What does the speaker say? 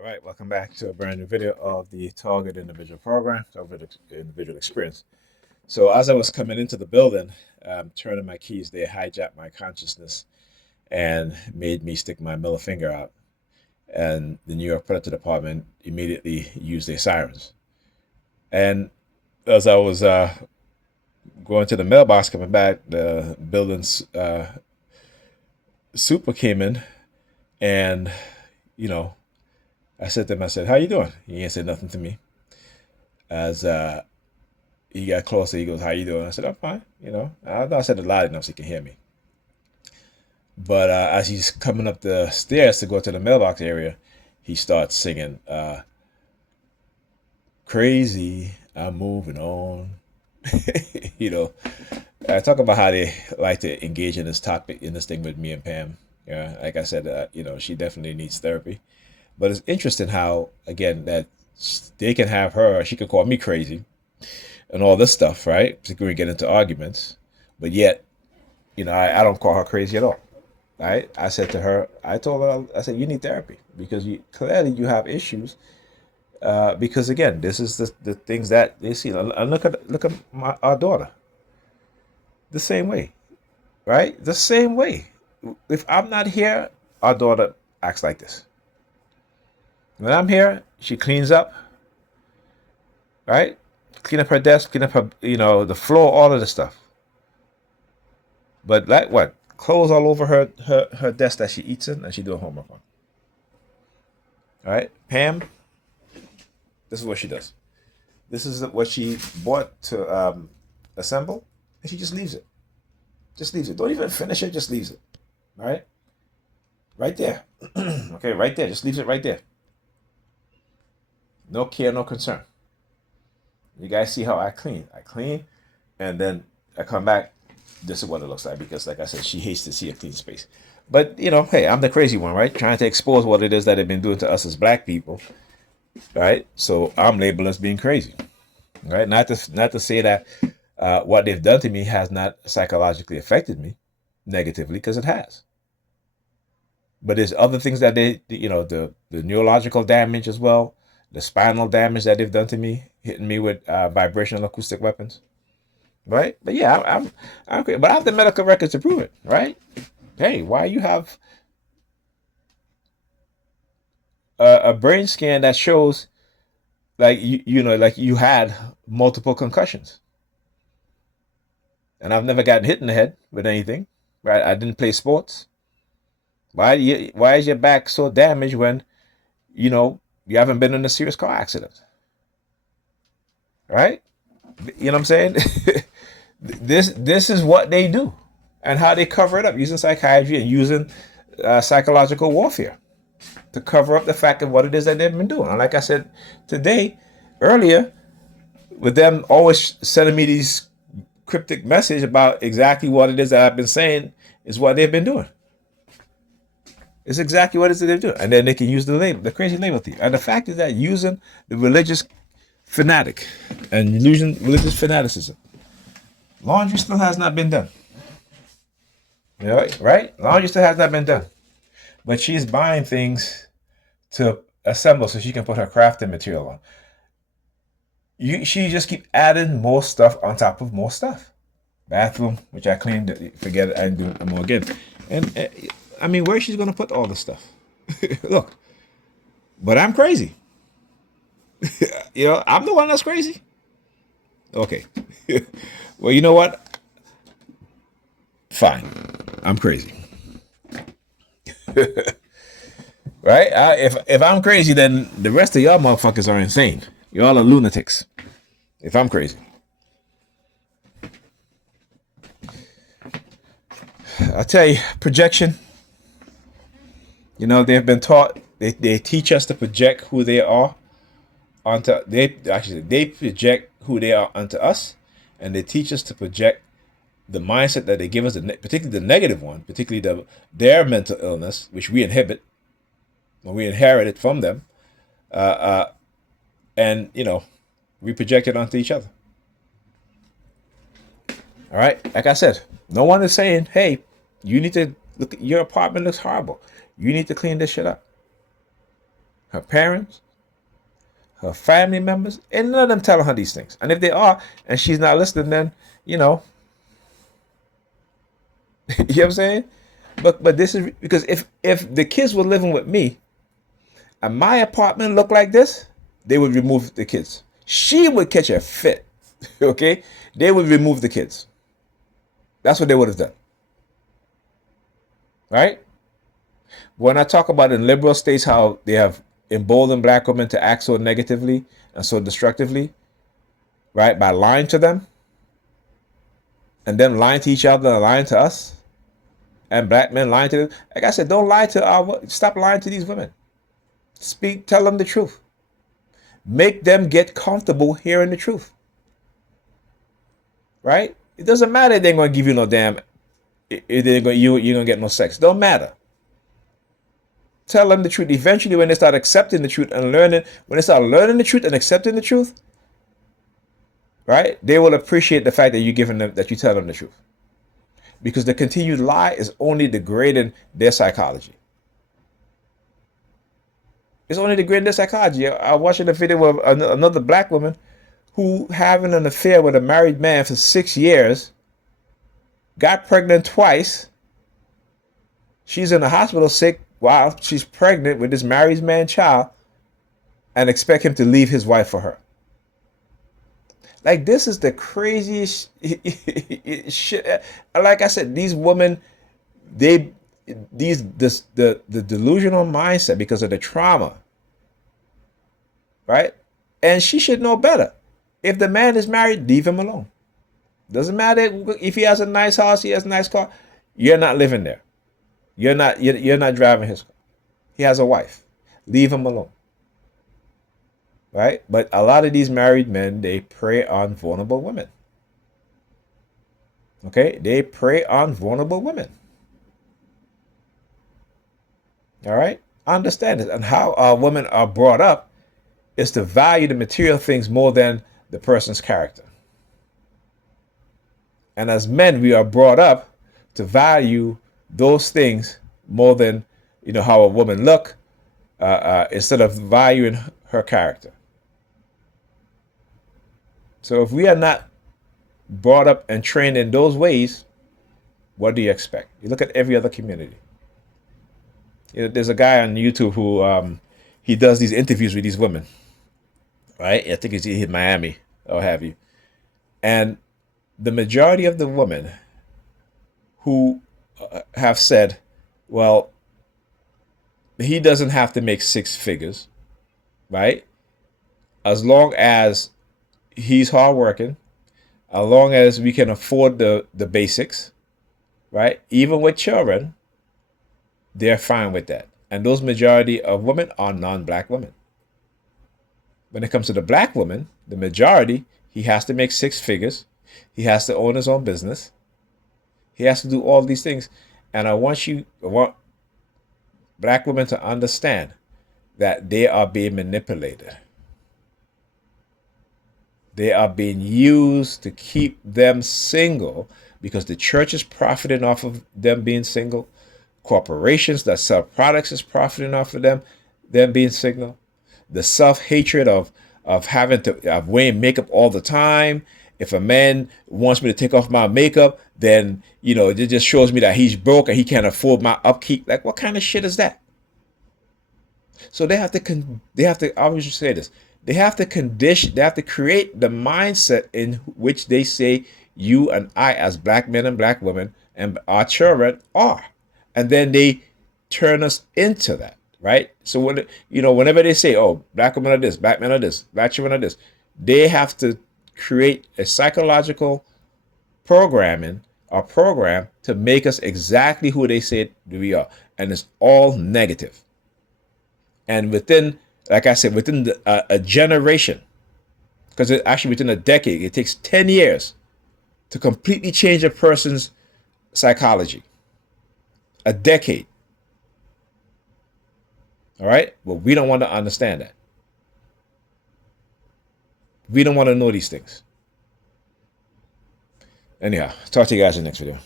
All right, welcome back to a brand new video of the Target Individual Program, Target Individual Experience. So as I was coming into the building, turning my keys, they hijacked my consciousness and made me stick my middle finger out. And the New York Predator Department immediately used their sirens. And as I was going to the mailbox coming back, the building's super came in, and you know, I said to him, I said, "How you doing?" He ain't said nothing to me. As he got closer, he goes, "How you doing?" I said, "I'm fine." I know I said it loud enough so he can hear me. But as he's coming up the stairs to go to the mailbox area, he starts singing, "Crazy, I'm moving on." you know, I talk about how they like to engage in this topic, in this thing with me and Pam. Yeah, like I said, she definitely needs therapy. But it's interesting how, again, that they can have her, she could call me crazy and all this stuff, right? Particularly get into arguments. But yet, I don't call her crazy at all. Right? I said to her, I told her, I said, you need therapy because clearly you have issues. Because again, this is the things that they see. And look at our daughter, the same way, right? The same way. If I'm not here, our daughter acts like this. When I'm here, she cleans up, right? Clean up her desk, clean up her, the floor, all of the stuff. But like what? Clothes all over her desk that she eats in and she doing homework on. All right, Pam. This is what she does. This is what she bought to assemble, and she just leaves it. Just leaves it. Don't even finish it. Just leaves it. All right, right there. Okay, right there. Just leaves it right there. No care, no concern. You guys see how I clean? I clean, and then I come back. This is what it looks like because, like I said, she hates to see a clean space. But hey, I'm the crazy one, right? Trying to expose what it is that they've been doing to us as black people, right? So I'm labeled as being crazy, right? Not to say that what they've done to me has not psychologically affected me negatively, because it has. But there's other things that the neurological damage as well, the spinal damage that they've done to me, hitting me with vibrational acoustic weapons, right? But yeah, I'm crazy. But I have the medical records to prove it, right? Hey, why you have a brain scan that shows like like you had multiple concussions, and I've never gotten hit in the head with anything, right? I didn't play sports. Why is your back so damaged when you haven't been in a serious car accident, right? You know what I'm saying? This is what they do, and how they cover it up using psychiatry and using psychological warfare to cover up the fact of what it is that they've been doing. And like I said today, earlier, with them always sending me these cryptic message about exactly what it is that I've been saying is what they've been doing. It's exactly what it is that they're doing. And then they can use the label, the crazy label theory. And the fact is that using the religious fanatic and using religious fanaticism, laundry still has not been done. Right? Laundry still has not been done. But she's buying things to assemble so she can put her crafting material on. She just keep adding more stuff on top of more stuff. Bathroom, which I cleaned, forget it, I didn't do it more again. And I mean, where she's gonna put all this stuff? Look, but I'm crazy. I'm the one that's crazy. Okay. Well, you know what? Fine. I'm crazy. Right? If I'm crazy, then the rest of y'all motherfuckers are insane. Y'all are lunatics. If I'm crazy. I tell you, projection. They've been taught. They teach us to project who they are onto. They project who they are onto us, and they teach us to project the mindset that they give us, particularly the negative one, particularly their mental illness, which we inhibit when we inherit it from them, and we project it onto each other. All right, like I said, no one is saying, "Hey, you need to look. Your apartment looks horrible. You need to clean this shit up." her parents, her family members, and none of them telling her these things. And if they are, and she's not listening, then you know, you know what I'm saying. But this is because if the kids were living with me and my apartment looked like this, they would remove the kids. She would catch a fit. Okay, they would remove the kids. That's what they would have done, right? When I talk about in liberal states how they have emboldened black women to act so negatively and so destructively, right? By lying to them and them lying to each other and lying to us and black men lying to them. Like I said, don't lie to stop lying to these women. Tell them the truth. Make them get comfortable hearing the truth, right? It doesn't matter if they're going to give you no damn, if you're going to get no sex. Don't matter. Tell them the truth. Eventually, when they start accepting the truth and learning, when they start learning the truth and accepting the truth, right, they will appreciate the fact that you're giving them, that you tell them the truth. Because the continued lie is only degrading their psychology. It's only degrading their psychology. I was watching a video of another black woman who having an affair with a married man for 6 years, got pregnant twice. She's in the hospital sick while she's pregnant with this married man child and expect him to leave his wife for her. Like, this is the craziest shit. Like I said, these women, the delusional mindset because of the trauma, right? And she should know better. If the man is married, leave him alone. Doesn't matter if he has a nice house, he has a nice car. You're not living there. You're not driving his car. He has a wife. Leave him alone. Right? But a lot of these married men, they prey on vulnerable women. Okay? They prey on vulnerable women. All right? Understand this. And how our women are brought up is to value the material things more than the person's character. And as men, we are brought up to value those things more than, how a woman look, instead of valuing her character. So if we are not brought up and trained in those ways, what do you expect? You look at every other community. There's a guy on YouTube who he does these interviews with these women, right? I think he's in Miami or have you. And the majority of the women who have said, well, he doesn't have to make 6 figures, right? As long as he's hardworking, as long as we can afford the basics, right? Even with children, they're fine with that. And those majority of women are non-black women. When it comes to the black woman, the majority, he has to make 6 figures. He has to own his own business. He has to do all these things. And I want black women to understand that they are being manipulated. They are being used to keep them single because the church is profiting off of them being single. Corporations that sell products is profiting off of them being single. The self-hatred of wearing makeup all the time. If a man wants me to take off my makeup, then, it just shows me that he's broke and he can't afford my upkeep. Like, what kind of shit is that? So they have to, I always say this, they have to create the mindset in which they say you and I as black men and black women and our children are. And then they turn us into that, right? So whenever they say, oh, black women are this, black men are this, black children are this, they have to create a psychological program to make us exactly who they say we are. And it's all negative. And within, like I said, within a generation, because actually within a decade, it takes 10 years to completely change a person's psychology. A decade. All right? Well, we don't want to understand that. We don't want to know these things. Anyhow, talk to you guys in the next video.